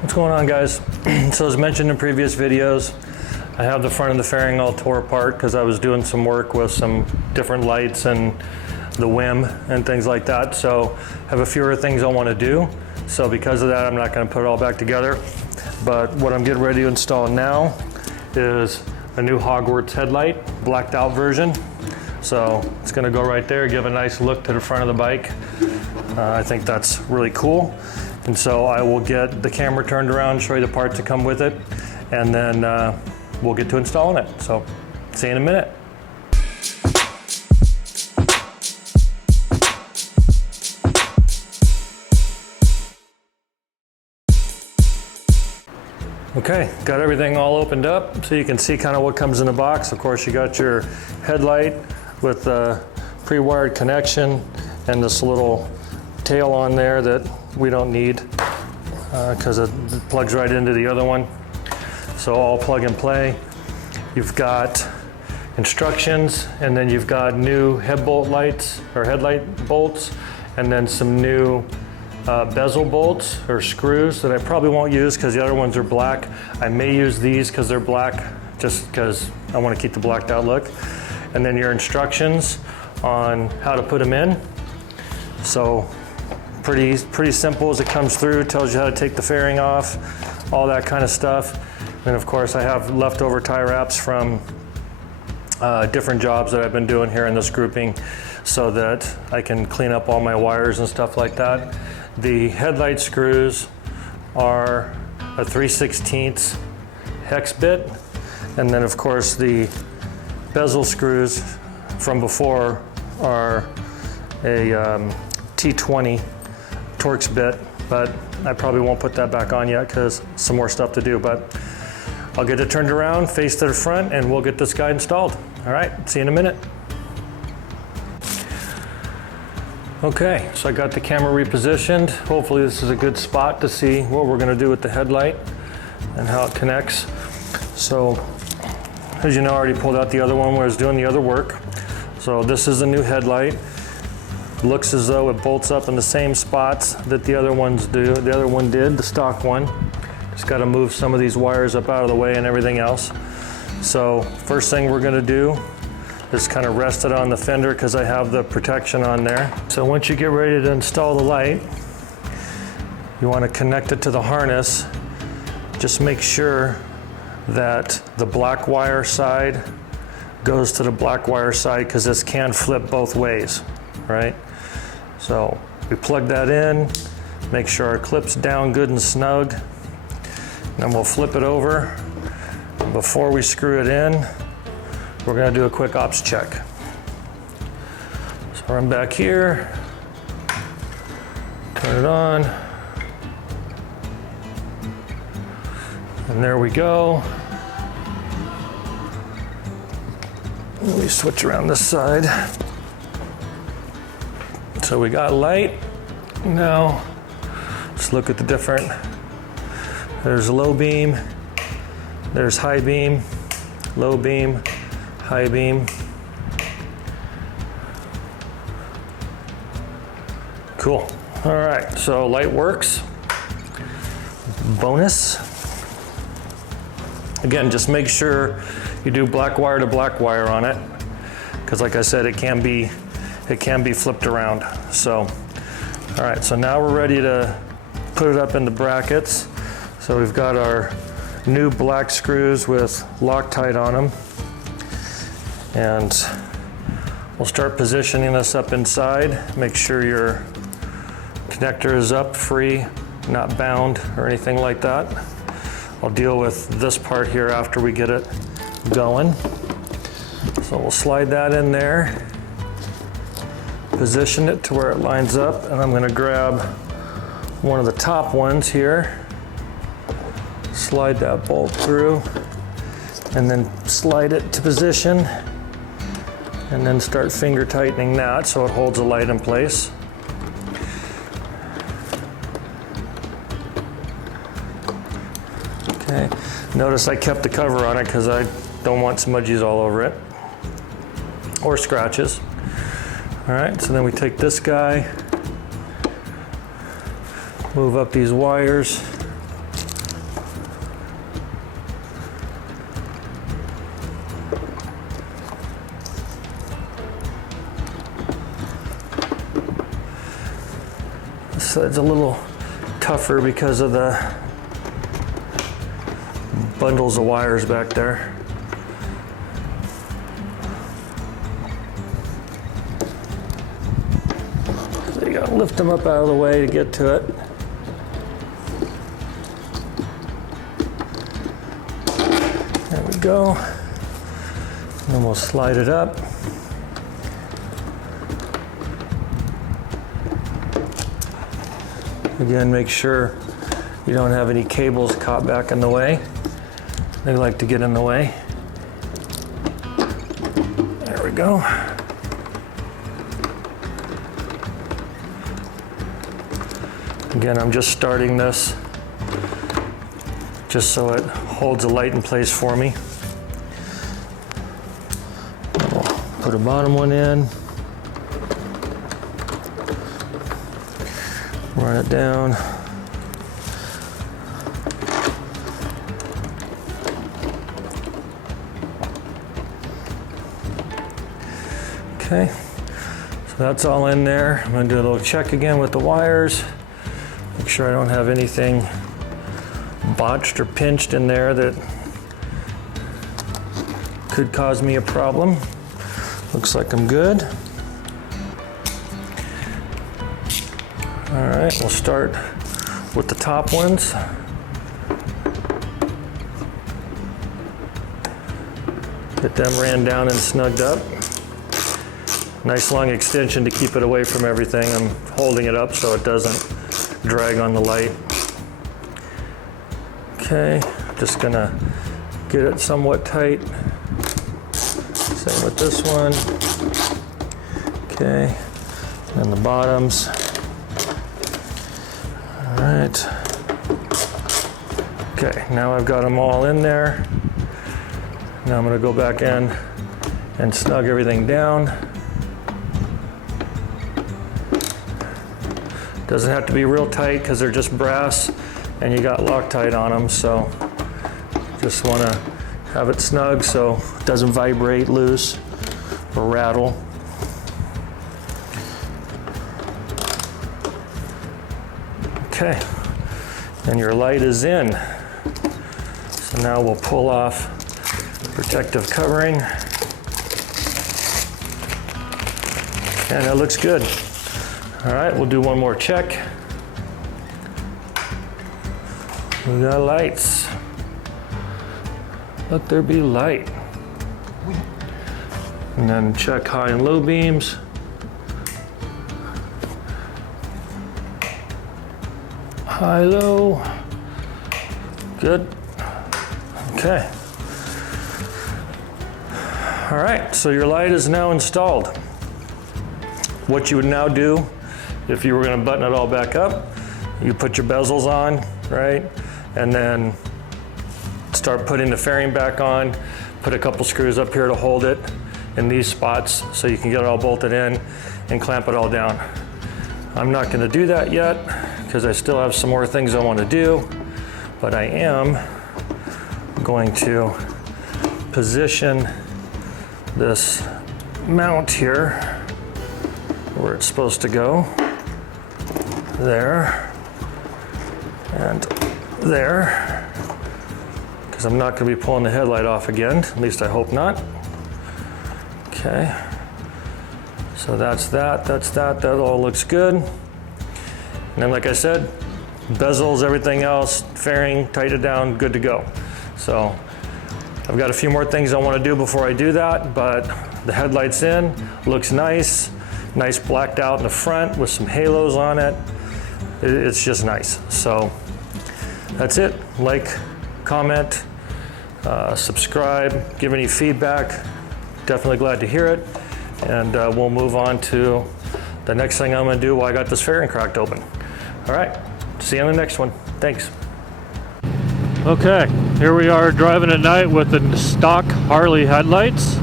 What's going on, guys? So as mentioned in previous videos, I have the front of the fairing all tore apart because I was doing some work with some different lights and the whim and things like that. So I have a few other things I want to do. So because of that, I'm not going to put it all back together. But what I'm getting ready to install now is a new Hogworkz headlight, blacked out version. So it's going to go right there, give a nice look to the front of the bike. I think that's really cool. And so I will get the camera turned around, show you the parts that come with it, and then we'll get to installing it. So see you in a minute. Okay, got everything all opened up so you can see kind of what comes in the box. Of course, you got your headlight with the pre-wired connection and this little tail on there that we don't need because it plugs right into the other one. So all plug and play. You've got instructions, and then you've got new head bolt lights or headlight bolts, and then some new bezel bolts or screws that I probably won't use because the other ones are black. I may use these because they're black just because I want to keep the blacked out look. And then your instructions on how to put them in. So pretty simple as it comes through. It tells you how to take the fairing off, all that kind of stuff. And of course I have leftover tie wraps from different jobs that I've been doing here in this grouping so that I can clean up all my wires and stuff like that. The headlight screws are a 3/16 hex bit, and then of course the bezel screws from before are a T20 Torx bit, but I probably won't put that back on yet because some more stuff to do. But I'll get it turned around, face to the front, and we'll get this guy installed. All right, see you in a minute. Okay, so I got the camera repositioned. Hopefully this is a good spot to see what we're gonna do with the headlight and how it connects. So, as you know, I already pulled out the other one where I was doing the other work. So this is a new headlight. Looks as though it bolts up in the same spots that the other ones do. The other one did, the stock one. Just gotta move some of these wires up out of the way and everything else. So first thing we're gonna do is kind of rest it on the fender because I have the protection on there. So once you get ready to install the light, you want to connect it to the harness. Just make sure that the black wire side goes to the black wire side because this can flip both ways, right? So we plug that in, make sure our clip's down good and snug, and then we'll flip it over. Before we screw it in, we're going to do a quick ops check. So I'm back here, turn it on, and there we go. Let me switch around this side. So we got light. Now let's look at the different. There's low beam, there's high beam, low beam, high beam. Cool. All right, so light works. Bonus. Again, just make sure you do black wire to black wire on it, because like I said, it can be flipped around. So, all right, so now we're ready to put it up in the brackets. So we've got our new black screws with Loctite on them. And we'll start positioning this up inside. Make sure your connector is up, free, not bound or anything like that. I'll deal with this part here after we get it going. So we'll slide that in there, position it to where it lines up, and I'm gonna grab one of the top ones here, slide that bolt through, and then slide it to position, and then start finger tightening that so it holds the light in place. Okay, notice I kept the cover on it because I don't want smudgies all over it or scratches. All right, so then we take this guy, move up these wires, side's a little tougher because of the bundles of wires back there. So you gotta lift them up out of the way to get to it. There we go. And then we'll slide it up. Again, make sure you don't have any cables caught back in the way. They like to get in the way. There we go. Again, I'm just starting this just so it holds the light in place for me. We'll put a bottom one in. Run it down. Okay, so that's all in there. I'm gonna do a little check again with the wires. Make sure I don't have anything botched or pinched in there that could cause me a problem. Looks like I'm good. All right, we'll start with the top ones. Get them ran down and snugged up. Nice long extension to keep it away from everything. I'm holding it up so it doesn't drag on the light. Okay, just gonna get it somewhat tight. Same with this one. Okay, and the bottoms. All right. Okay, now I've got them all in there. Now I'm gonna go back in and snug everything down. Doesn't have to be real tight because they're just brass and you got Loctite on them, so just want to have it snug so it doesn't vibrate loose or rattle. Okay, and your light is in. So now we'll pull off protective covering. And that looks good. All right, we'll do one more check. We got lights. Let there be light. And then check high and low beams. High, low. Good. Okay. All right, so your light is now installed. What you would now do, if you were going to button it all back up, you put your bezels on, right? And then start putting the fairing back on, put a couple screws up here to hold it in these spots so you can get it all bolted in and clamp it all down. I'm not going to do that yet because I still have some more things I want to do, but I am going to position this mount here where it's supposed to go. There and there, because I'm not going to be pulling the headlight off again, at least I hope not. Okay, so that's that, that all looks good. And then like I said, bezels, everything else, fairing, tighten it down, good to go. So I've got a few more things I want to do before I do that, but the headlight's in, looks nice blacked out in the front with some halos on it. It's just nice. So that's it. Like, comment, subscribe, give any feedback. Definitely glad to hear it. And we'll move on to the next thing I'm going to do while I got this fairing cracked open. All right, see you on the next one. Thanks. Okay, here we are driving at night with the stock Harley headlights.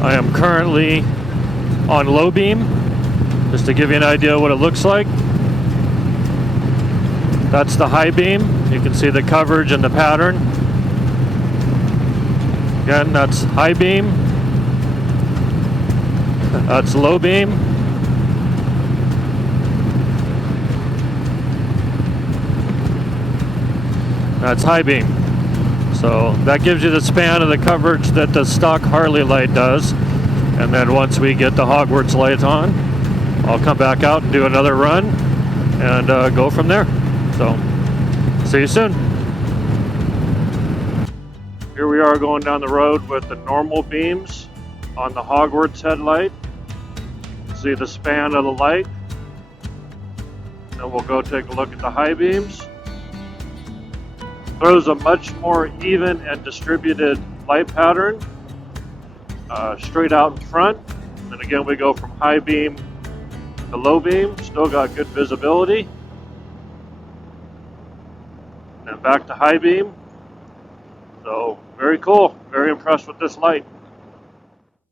I am currently on low beam, just to give you an idea what it looks like. That's the high beam. You can see the coverage and the pattern. Again, that's high beam. That's low beam. That's high beam. So that gives you the span of the coverage that the stock Harley light does. And then once we get the Hogworkz light on, I'll come back out and do another run and go from there. So see you soon. Here we are going down the road with the normal beams on the Hogworkz headlight. See the span of the light. Then we'll go take a look at the high beams. Throws a much more even and distributed light pattern straight out in front. And again, we go from high beam to low beam. Still got good visibility. And back to high beam. So very cool. Very impressed with this light.